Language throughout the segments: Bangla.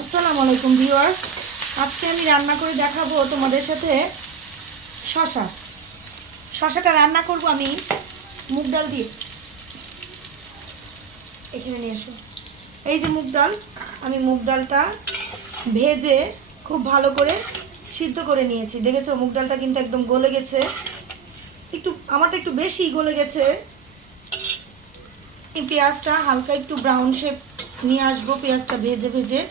আসসালামু আলাইকুম ভিউয়ার্স, আজকে আমি রান্না করে দেখাবো তোমাদের সাথে শশাটা রান্না করব আমি মুগ ডাল দিয়ে। এখানে নিয়ে এসো। এই যে মুগ ডাল, আমি মুগ ডালটা ভেজে খুব ভালো করে সিদ্ধ করে নিয়েছি। দেখেছো মুগ ডালটা কিন্তু একদম গলে গেছে, আমারটা একটু বেশি গলে গেছে। এই পেঁয়াজটা হালকা একটু ব্রাউন শেপ নিয়ে আসবো। পেঁয়াজটা ভেজে ভেজে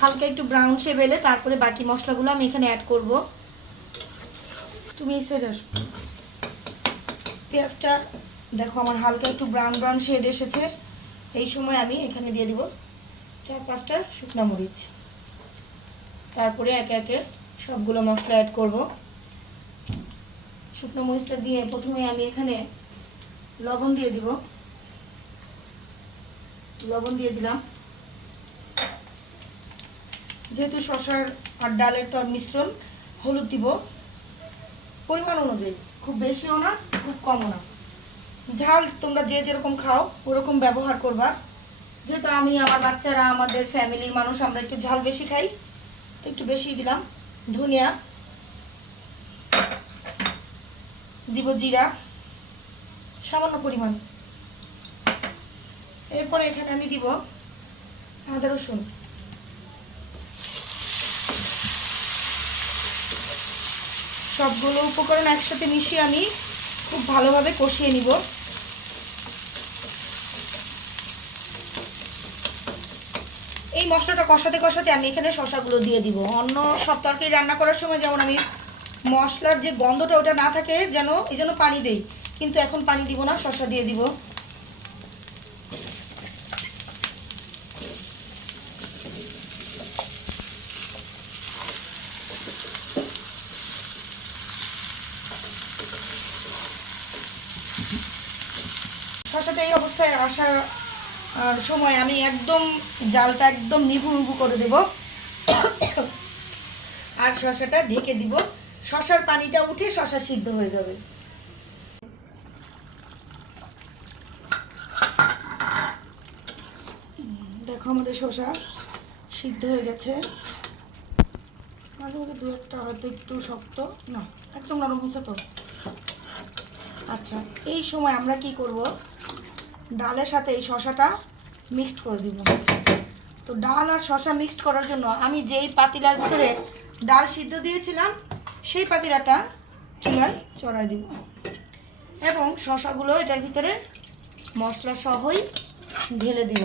হালকা একটু ব্রাউন শেপ এলে তারপরে বাকি মশলাগুলো আমি এখানে অ্যাড করব। তুমি এই সাইডে আসো। পেঁয়াজটা দেখো আমার হালকা একটু ব্রাউন ব্রাউন শেড এসেছে। এই সময় আমি এখানে দিয়ে দিব 4-5টা শুকনো মরিচ। তারপরে একে একে সবগুলো মশলা অ্যাড করব। শুকনো মরিচটা দিয়ে প্রথমে আমি এখানে লবণ দিয়ে দিব। লবণ দিয়ে দিলাম। যেহেতু শসার আর ডালের তো মিশ্রণ, হলুদ দিব পরিমাণ অনুযায়ী, খুব বেশিও না খুব কমও না। ঝাল তোমরা যে যেরকম খাও ওরকম ব্যবহার করবা। যেহেতু আমি, আমার বাচ্চারা, আমাদের ফ্যামিলির মানুষ আমরা একটু ঝাল বেশি খাই, তো একটু বেশি দিলাম। ধনিয়া দিব, জিরা সামান্য পরিমাণ। এরপরে এখানে আমি দিব আদা রসুন। সবগুলো উপকরণ একসাথে মিশিয়ে আমি খুব ভালোভাবে কষিয়ে নিব। এই মশলাটা কষাতে কষাতে আমি এখানে শসাগুলো দিয়ে দিব। অন্য সব তরকারি রান্না করার সময় যেমন আমি মশলার যে গন্ধটা ওটা না থাকে যেন, এই জন্য পানি দেই, কিন্তু এখন পানি দিব না, শসা দিয়ে দিব। শসাটা এই অবস্থায় আসা সময় আমি একদম জালটা একদম নিভু নিভু করে দেব আর শসাটা ঢেকে দিব। শসার পানিটা উঠে শসা সিদ্ধ হয়ে যাবে। দেখো আমাদের শসা সিদ্ধ হয়ে গেছে। মাঝে মাঝে দু একটা হয়তো একটু শক্ত, না একদম নরম হচ্ছে তো। আচ্ছা, এই সময় আমরা কি করব, ডালের সাথে এই শসাটা মিক্সড করে দিব। তো ডাল আর শসা মিক্সড করার জন্য আমি যেই পাতিলার ভিতরে ডাল সিদ্ধ দিয়েছিলাম সেই পাতিলাটা চুলায় চড়াই দিব এবং শসাগুলো এটার ভিতরে মশলা সহই ঢেলে দিব।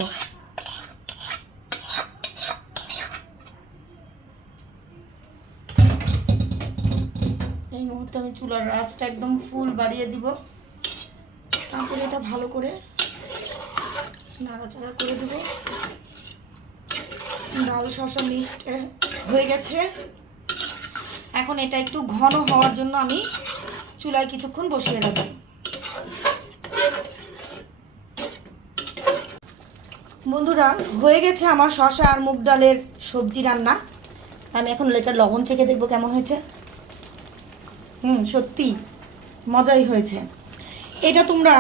এই মুহূর্তে আমি চুলার আঁচটা একদম ফুল বাড়িয়ে দিব। তারপরে এটা ভালো করে নাড়াচাড়া করে দেব। ডাল শসা মিক্সড হয়ে গেছে। এখন এটা একটু ঘন হওয়ার জন্য আমি চুলায় কিছুক্ষণ বসিয়ে দেব। বন্ধুরা, হয়ে গেছে আমার শসা আর মুগ ডালের সবজি রান্না। আমি এখন এটা লবণ চেখে দেখবো কেমন হয়েছে। সত্যি মজাই হয়েছে। এটা তোমরা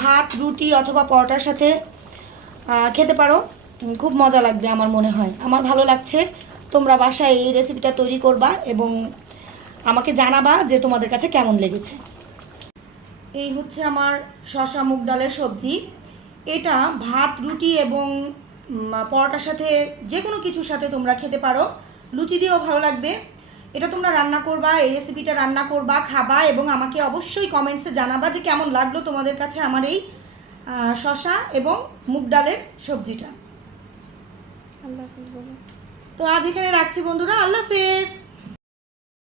ভাত, রুটি অথবা পরোটার সাথে খেতে পারো, খুব মজা লাগবে আমার মনে হয়। আমার ভালো লাগছে। তোমরা বাসায় এই রেসিপিটা তৈরি করবা এবং আমাকে জানাবা যে তোমাদের কাছে কেমন লেগেছে। এই হচ্ছে আমার শসা মুগ ডালের সবজি। এটা ভাত, রুটি এবং পরোটার সাথে, যে কোনো কিছুর সাথে তোমরা খেতে পারো। লুচি দিয়েও ভালো লাগবে। এটা তোমরা রান্না করবা, এই রেসিপিটা রান্না করবা, খাবা এবং আমাকে অবশ্যই কমেন্টসে জানাবা যে কেমন লাগলো তোমাদের কাছে আমার এই শসা এবং মুগ ডালের সবজিটা। তো আজ এখানে রাখছি বন্ধুরা, আল্লাহ হাফেজ।